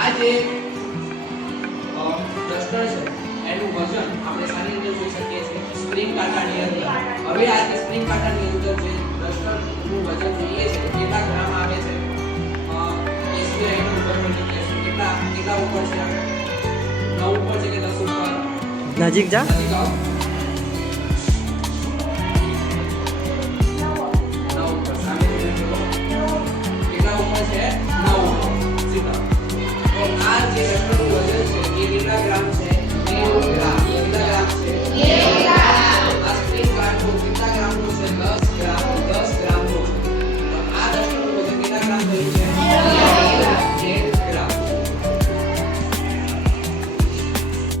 આ જે ડસ્ટર છે એનું વજન આપણે સારી રીતે જોઈ શકીએ છીએ સ્પ્રિંગ કાંટાની અંદર. હવે આ જે સ્પ્રિંગ કાંટાની અંદર જે ડસ્ટરનું વજન જોઈએ છે કેટલા ગ્રામ આવે છે SBI નું વજન કેટલા ઉપર છે 9 ઉપર છે કે 10 ઉપર નજીક જા. નજીક આવો. 9 ઉપર સામે કેટલા ઉપર છે 9 ઉપર સીધા. તો આ જે ડસ્ટરનું વજન છે એ કેટલા ગ્રામ છે 90 ગ્રામ. કેટલા ગ્રામ છે 90 ગ્રામ. આ સ્પ્રિંગ કાંટો કેટલા ગ્રામનો છે 10 ગ્રામ. 10 ગ્રામનો છે. તો આ ડસ્ટરનું વજન કેટલા ગ્રામ થયું છે 10 ગ્રામ.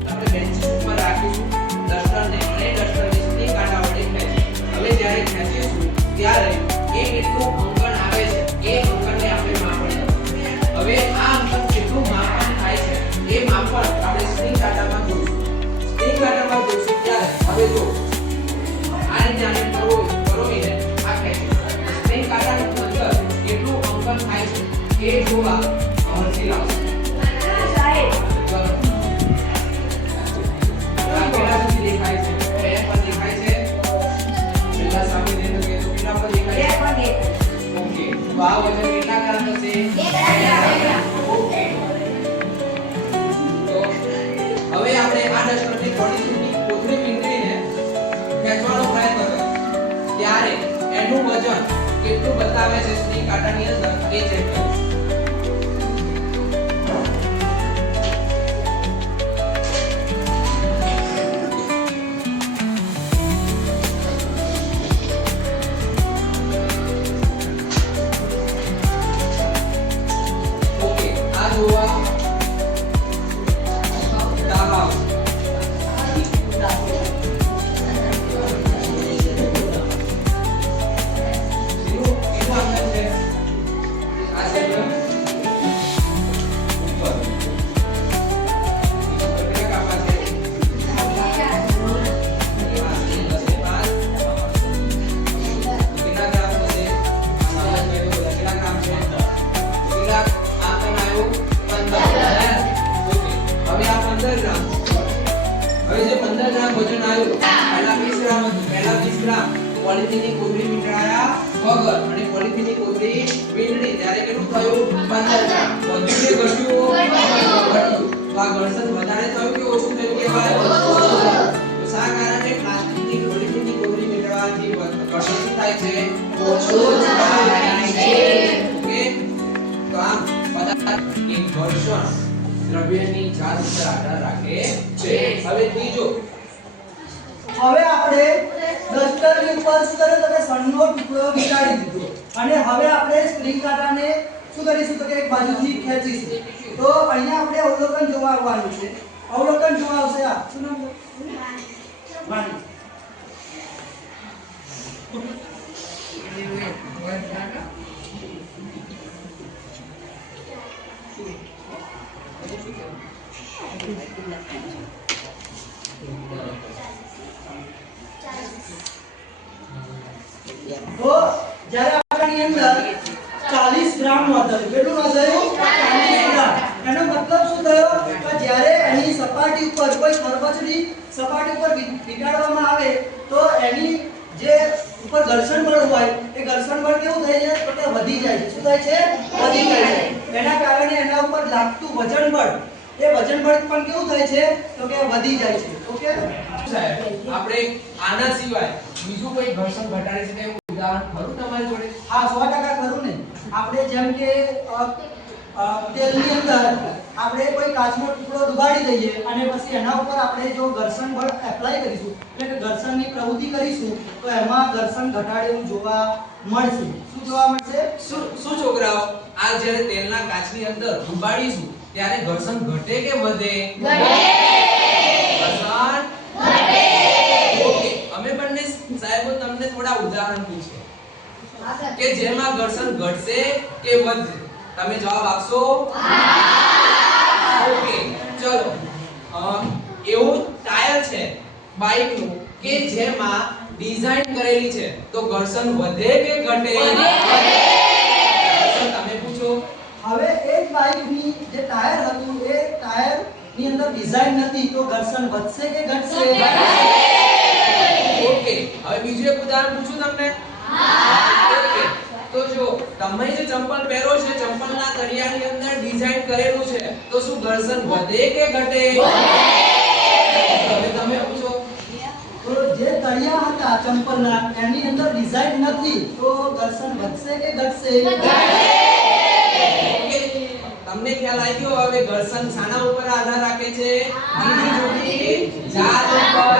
આપણે બેન્ચીસ ઉપર રાખીશું ડસ્ટરને અને ડસ્ટરની સ્પ્રિંગ કાંટા વડે ખેંચીશું. હવે જ્યારે ખેંચીશું ત્યારે એ કેટલું અંકન આવે છે એ અંકનને આપણે માપવાનું. હવે આ અંકન કેટલું માપન થાય છે એ માપન આપણે સ્પ્રિંગ કાંટામાં જોઈશું. સ્પ્રિંગ કાંટામાં જોઈશું ત્યારે હવે જો આ રીતે આપણે પરોવીને આ ખેંચીશું. સ્પ્રિંગ કાંટાની અંદર કેટલું અંકન થાય છે એ જોવા હરસી લાવશે. હવે આપણે આ ડસ્ટરની પોલિથીનની કોથળી વીંટવીને ખેંચવાનો પ્રયત્ન કરીએ ત્યારે એનું વજન કેટલું બતાવે છે સ્પ્રિંગ કાંટાની અંદર એ ચેક કરીશું. ઓકે આ જોવા પોલિથીનની કોથળી વીંટળાયા વગર અને પોલિથીનની કોથળી વીંટળી ત્યારે કેટલું થયું 15 ગ્રામ. વધ્યું કે ઘટ્યું? ઘટ્યું. તો આ ઘર્ષણ વધારે થયું કે ઓછું થયું કહેવાય? ઓછું થયું. તો શા કારણે પ્લાસ્ટિકની પોલિથીનની કોથળી વીંટળવાથી ઘર્ષણ શું થાય છે? ઓછું થાય છે. ઓકે તો આમ પદાર્થની ઘર્ષણ દ્રવ્યની જાત પર આધાર રાખે છે. હવે ત્રીજો હવે આપણે ડસ્ટરની ઉપર શું કર્યું તો કે સનનો ટુકડો વીંટાળી દીધો અને હવે આપણે સ્પ્રિંગ કાંટાને શું કરીશું તો કે એક બાજુથી ખેંચીશું. તો અહીંયા આપણે અવલોકન જોવા આવવાનું છે. અવલોકન જોવા આવશે આ શું નામ વાણી. તો જ્યારે આપણી અંદર 40 ગ્રામ નોંધાયું. કેટલું નોંધાયું? 40 ગ્રામ. એનો મતલબ શું થયો કે જ્યારે એની સપાટી ઉપર કોઈ ખરબચડી સપાટી ઉપર વીંટાળવામાં આવે તો એની જે ઉપર ઘર્ષણ બળ હોય એ ઘર્ષણ બળ કેવું થઈ જાય તો કે વધી જાય છે. શું થાય છે? વધી જાય છે. એના કારણે એના ઉપર લાગતું વજન બળ એ વજન બળ પણ કેવું થાય છે તો કે વધી જાય છે. ઓકે સાહેબ આપણે આના સિવાય બીજું કોઈ ઘર્ષણ ઘટાડી શકે એવું ઉદાહરણ ખરું તમારી જોડે? હા 100% ખરું ને. આપણે જેમ કે તેલની અંદર આપણે કોઈ કાચનો ટુકડો ડુબાડી દઈએ અને પછી એના ઉપર આપણે જો ઘર્ષણ બળ એપ્લાય કરીશું એટલે કે ઘર્ષણની પ્રવૃત્તિ કરીશું તો એમાં ઘર્ષણ ઘટાડેલું જોવા મળશે. શું જોવા મળશે? શું છોકરાઓ આ જ્યારે તેલના કાચની અંદર ડુબાડીશું ત્યારે ઘર્ષણ ઘટે કે વધે? ઘર્ષણ ઘટે. ઓકે અમે બંને સાહેબો તમને થોડા ઉદાહરણ પૂછે કે જેમાં ઘર્ષણ ઘટશે કે વધશે? તમે જવાબ આપશો? ઓકે ચલો એવું ટાયર છે બાઇકનું કે જેમાં ડિઝાઇન કરેલી છે તો ઘર્ષણ વધે કે ઘટે? ઘર્ષણ તમે પૂછો. ડિઝાઇન નથી તો ઘર્ષણ વધશે કે ઘટશે? ઓકે, હવે બીજું એક ઉદાહરણ પૂછું તમને. ઓકે, તો જો તમે જે ચંપલ પહેરો છે, ચંપલના તળિયાની અંદર ડિઝાઇન કરેલું છે, તો શું ઘર્ષણ વધે કે ઘટે? હવે તમે પૂછો. તો જે તળિયા હતા ચંપલના એની અંદર ડિઝાઇન નથી તો ઘર્ષણ વધશે કે ઘટશે? ઓકે, તમને ખ્યાલ આવી ગયો હવે ઘર્ષણ શાના ઉપર આધાર રાખે છે? બીજી જોડી ચાલ ઉપર